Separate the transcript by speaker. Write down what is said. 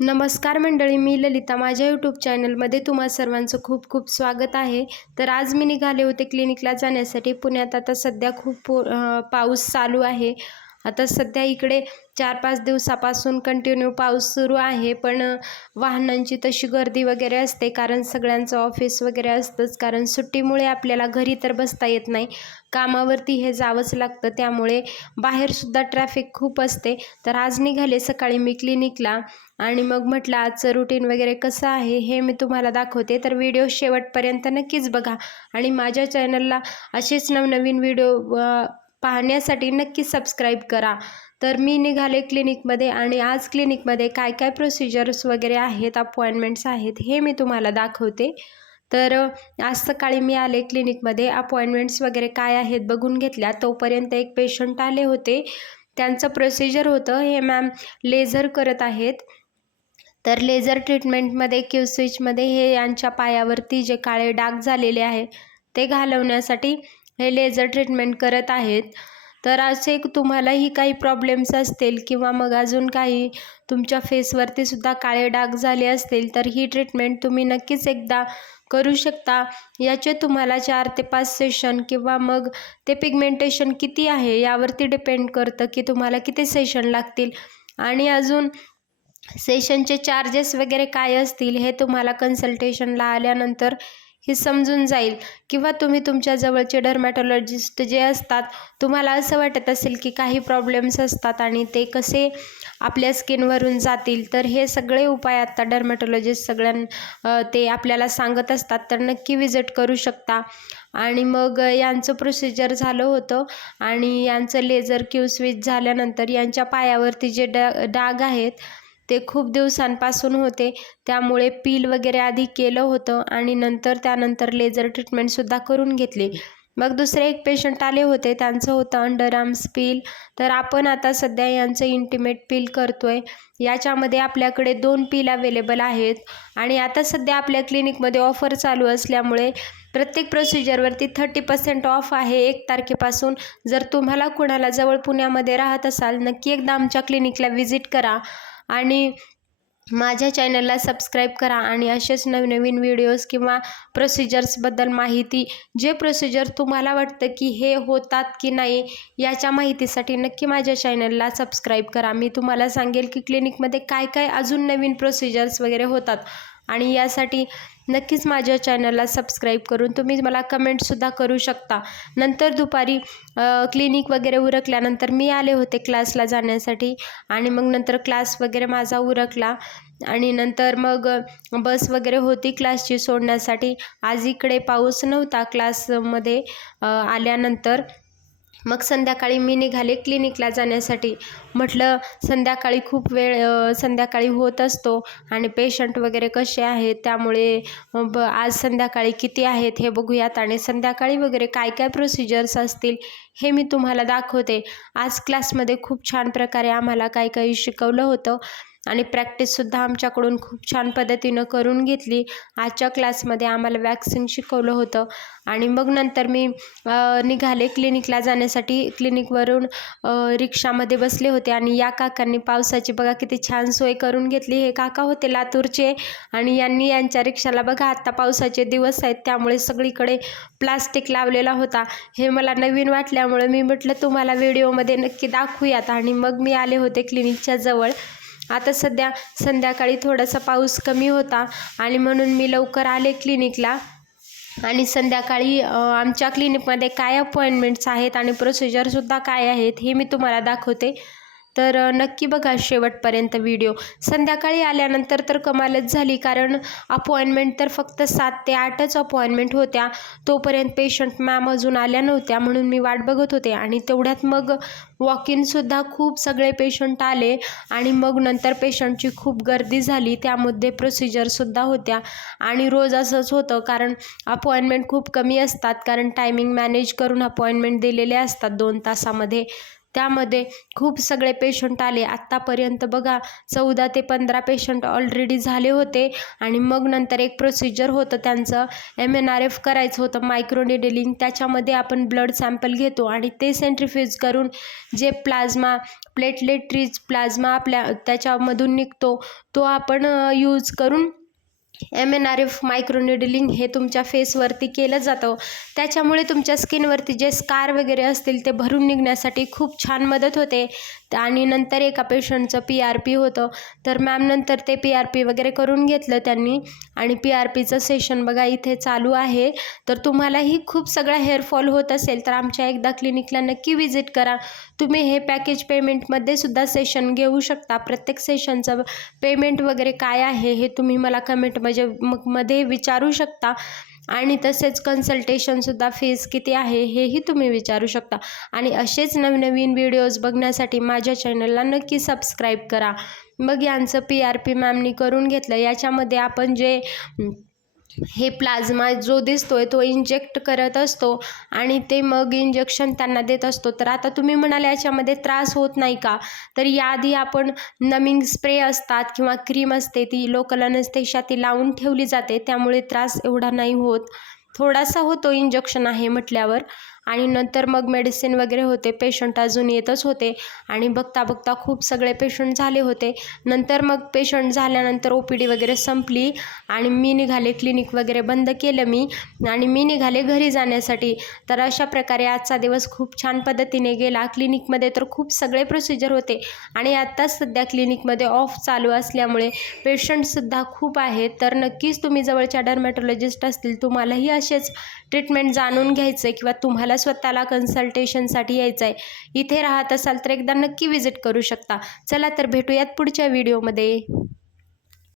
Speaker 1: नमस्कार मंडळी मी ललिता. माझ्या यूट्यूब चॅनलमध्ये तुम्हा सर्वांचं खूप खूप स्वागत आहे. तर आज मी निघाले होते क्लिनिकला जाण्यासाठी. पुण्यात आता सध्या खूप पाऊस चालू आहे. आता सध्या इकडे चार पाच दिवसापासून कंटिन्यू पाऊस सुरू आहे पण वाहनांची तशी गर्दी वगैरे असते कारण सगळ्यांचं ऑफिस वगैरे असतंच. कारण सुट्टीमुळे आपल्याला घरी तर बसता येत नाही. कामावरती हे जावंच लागतं. त्यामुळे बाहेरसुद्धा ट्रॅफिक खूप असते. तर आज निघाले सकाळी मी क्लिनिकला आणि मग म्हटलं आजचं रुटीन वगैरे कसं आहे हे मी तुम्हाला दाखवते. तर व्हिडिओ शेवटपर्यंत नक्कीच बघा. आणि माझ्या चॅनलला असेच नवनवीन व्हिडिओ पाहण्यासाठी नक्की सबस्क्राईब करा. तर मी निघाले क्लिनिकमध्ये आणि आज क्लिनिकमध्ये काय काय प्रोसिजर्स वगैरे आहेत अपॉइंटमेंट्स आहेत हे मी तुम्हाला दाखवते. तर आज सकाळी मी आले क्लिनिकमध्ये अपॉइंटमेंट्स वगैरे काय आहेत बघून घेतल्या. तोपर्यंत एक पेशंट आले होते. त्यांचं प्रोसिजर होतं. हे मॅम लेझर करत आहेत. तर लेझर ट्रीटमेंटमध्ये क्यू स्विचमध्ये हे यांच्या पायावरती जे काळे डाग झालेले आहे ते घालवण्यासाठी हे लेझर ट्रीटमेंट करत आहेत. तर असे तुम्हालाही काही प्रॉब्लेम्स असतील किंवा मग अजून काही तुमच्या फेसवरती सुद्धा काळे डाग झाले असतील तर ही ट्रीटमेंट तुम्ही नक्कीच एकदा करू शकता. याचे तुम्हाला चार ते पाच सेशन किंवा मग ते पिगमेंटेशन किती आहे यावरती डिपेंड करतं की तुम्हाला किती सेशन लागतील. आणि अजून सेशनचे चार्जेस वगैरे काय असतील हे तुम्हाला कन्सल्टेशनला आल्यानंतर हे समजून जाईल. किंवा तुम्ही तुमच्या जवळचे डर्मॅटॉलॉजिस्ट जे असतात तुम्हाला असं वाटत असेल की काही प्रॉब्लेम्स असतात आणि ते कसे आपल्या स्किनवरून जातील तर हे सगळे उपाय आत्ता डर्मॅटॉलॉजिस्ट सगळ्यां ते आपल्याला सांगत असतात. तर नक्की विजिट करू शकता. आणि मग यांचं प्रोसिजर झालं होतं आणि यांचं लेझर क्यू स्विच झाल्यानंतर यांच्या पायावरती जे डा डाग आहेत ते खूप दिवसांपासून होते. त्यामुळे पील वगैरे आधी केलं होतं आणि नंतर त्यानंतर लेझर ट्रीटमेंटसुद्धा करून घेतली. मग दुसरे एक पेशंट आले होते. त्यांचं होतं अंडर आर्म्स पील. तर आपण आता सध्या यांचं इंटिमेट पील करतोय. याच्यामध्ये आपल्याकडे दोन पील अवेलेबल आहेत. आणि आता सध्या आपल्या क्लिनिकमध्ये ऑफर चालू असल्यामुळे प्रत्येक प्रोसिजरवरती थर्टी पर्सेंट ऑफ आहे एक तारखेपासून. जर तुम्हाला कुणाला जवळ पुण्यामध्ये राहत असाल नक्की एकदा आमच्या क्लिनिकला व्हिजिट करा. आणि माझ्या चॅनलला सबस्क्राईब करा आणि असेच नवनवीन व्हिडिओज किंवा प्रोसिजर्सबद्दल माहिती जे प्रोसिजर तुम्हाला वाटतं की हे होतात की नाही याच्या माहितीसाठी नक्की माझ्या चॅनलला सबस्क्राईब करा. मी तुम्हाला सांगेल की क्लिनिकमध्ये काय काय अजून नवीन प्रोसिजर्स वगैरे होतात. आणि यासाठी नक्कीच माझ्या चॅनलला सबस्क्राईब करून तुम्ही मला कमेंटसुद्धा करू शकता. नंतर दुपारी क्लिनिक वगैरे उरकल्यानंतर मी आले होते क्लासला जाण्यासाठी आणि मग नंतर क्लास वगैरे माझा उरकला आणि नंतर मग बस वगैरे होती क्लासची सोडण्यासाठी. आज इकडे पाऊस नव्हता क्लासमध्ये आल्यानंतर मग संध्याकाळी मी निघाले क्लिनिकला जाण्यासाठी. म्हटलं संध्याकाळी खूप वेळ संध्याकाळी होत असतो आणि पेशंट वगैरे कसे आहेत? त्यामुळे ब आज संध्याकाळी किती आहेत हे बघूयात आणि संध्याकाळी वगैरे काय काय प्रोसिजर्स असतील हे मी तुम्हाला दाखवते. आज क्लासमध्ये खूप छान प्रकारे आम्हाला काय काही शिकवलं होतं. आणि प्रॅक्टिससुद्धा आमच्याकडून खूप छान पद्धतीनं करून घेतली. आजच्या क्लासमध्ये आम्हाला वॅक्सिन शिकवलं होतं. आणि मग नंतर मी निघाले क्लिनिकला जाण्यासाठी. क्लिनिकवरून रिक्षामध्ये बसले होते. आणि या काकांनी पावसाची बघा किती छान सोय करून घेतली. हे काका होते लातूरचे. आणि यांनी यांच्या रिक्षाला बघा आत्ता पावसाचे दिवस आहेत. त्यामुळे सगळीकडे प्लास्टिक लावलेला होता. हे मला नवीन वाटल्यामुळे मी म्हटलं तुम्हाला व्हिडिओमध्ये नक्की दाखवूयात. आणि मग मी आले होते क्लिनिकच्या जवळ. आता सध्या संध्याकाळी थोडासा पाऊस कमी होता आणि म्हणून मी लवकर आले क्लिनिकला आणि संध्याकाळी आमच्या क्लिनिकमध्ये काय अपॉइंटमेंट्स आहेत आणि प्रोसिजरसुद्धा काय आहेत हे मी तुम्हाला दाखवते. तर नक्की बघा शेवटपर्यंत व्हिडिओ. संध्याकाळी आल्यानंतर तर कमालच झाली कारण अपॉइंटमेंट तर फक्त सात ते आठच अपॉइंटमेंट होत्या. तोपर्यंत पेशंट मॅम अजून आल्या नव्हत्या म्हणून मी वाट बघत होते. आणि तेवढ्यात मग वॉक इनसुद्धा खूप सगळे पेशंट आले आणि मग नंतर पेशंटची खूप गर्दी झाली. त्यामध्ये प्रोसिजरसुद्धा होत्या. आणि रोज असंच होतं कारण अपॉइंटमेंट खूप कमी असतात कारण टायमिंग मॅनेज करून अपॉइंटमेंट दिलेले असतात दोन तासामध्ये. त्यामध्ये खूप सगळे पेशंट आले. आत्तापर्यंत बघा चौदा ते पंधरा पेशंट ऑलरेडी झाले होते. आणि मग नंतर एक प्रोसिजर होतं त्यांचं. एम एन आर एफ करायचं होतं मायक्रोनिडेलिंग त्याच्यामध्ये आपण ब्लड सॅम्पल घेतो आणि ते सेंट्रिफ्यूज करून जे प्लाझ्मा प्लेटलेट रिच प्लाझ्मा आपल्या त्याच्यामधून निघतो तो आपण यूज करून M N R F microneedling हे तुमच्या फेसवरती केलं जातं. त्याच्यामुळे तुमच्या स्किनवरती जे स्कार वगैरे असतील ते भरून निघण्यासाठी खूप छान मदत होते. आणि नंतर एका पेशंटचं पी आर पी होतं. तर मॅम नंतर ते पी आर पी वगैरे करून घेतलं त्यांनी. आणि पी आर पीचं सेशन बघा इथे चालू आहे. तर तुम्हालाही खूप सगळा हेअरफॉल होत असेल तर आमच्या एकदा क्लिनिकला नक्की व्हिजिट करा. तुम्ही हे पॅकेज पेमेंटमध्ये सुद्धा सेशन घेऊ शकता. प्रत्येक सेशनचं पेमेंट वगैरे काय आहे हे तुम्ही मला कमेंट म्हणजे मग मध्ये विचारू शकता. आणि तसेच कन्सल्टेशनसुद्धा फीस किती आहे हेही तुम्ही विचारू शकता. आणि असेच नवनवीन व्हिडिओज बघण्यासाठी माझ्या चॅनलला नक्की सबस्क्राईब करा. मग यांचं पी आर पी मॅमनी करून घेतलं. याच्यामध्ये आपण जे हे प्लाझ्मा जो दिसतोय तो इंजेक्ट करत असतो आणि ते मग इंजेक्शन त्यांना देत असतो. तर आता तुम्ही म्हणाले याच्यामध्ये त्रास होत नाही का? तर याआधी आपण नमिंग स्प्रे असतात किंवा क्रीम असते ती लोकल अनस्थेशा ती लावून ठेवली जाते. त्यामुळे त्रास एवढा नाही होत. थोडासा होतो इंजेक्शन आहे म्हटल्यावर. आणि नंतर मग मेडिसिन वगैरे होते. पेशंट अजून येतच होते. आणि बघता बघता खूप सगळे पेशंट झाले होते. नंतर मग पेशंट झाल्यानंतर ओ पी डी वगैरे संपली. आणि मी निघाले क्लिनिक वगैरे बंद केलं मी. आणि मी निघाले घरी जाण्यासाठी. तर अशा प्रकारे आजचा दिवस खूप छान पद्धतीने गेला. क्लिनिकमध्ये तर खूप सगळे प्रोसिजर होते. आणि आत्ताच सध्या क्लिनिकमध्ये ऑफ चालू असल्यामुळे पेशंटसुद्धा खूप आहेत. तर नक्कीच तुम्ही जवळच्या डर्मॅटॉलॉजिस्ट असतील तुम्हालाही असेच ट्रीटमेंट जाणून घ्यायचं किंवा तुम्हाला स्वतःला कन्सल्टेशनसाठी यायचं आहे इथे राहत असाल तर एकदा नक्की विजिट करू शकता. चला तर भेटूयात पुढच्या व्हिडिओमध्ये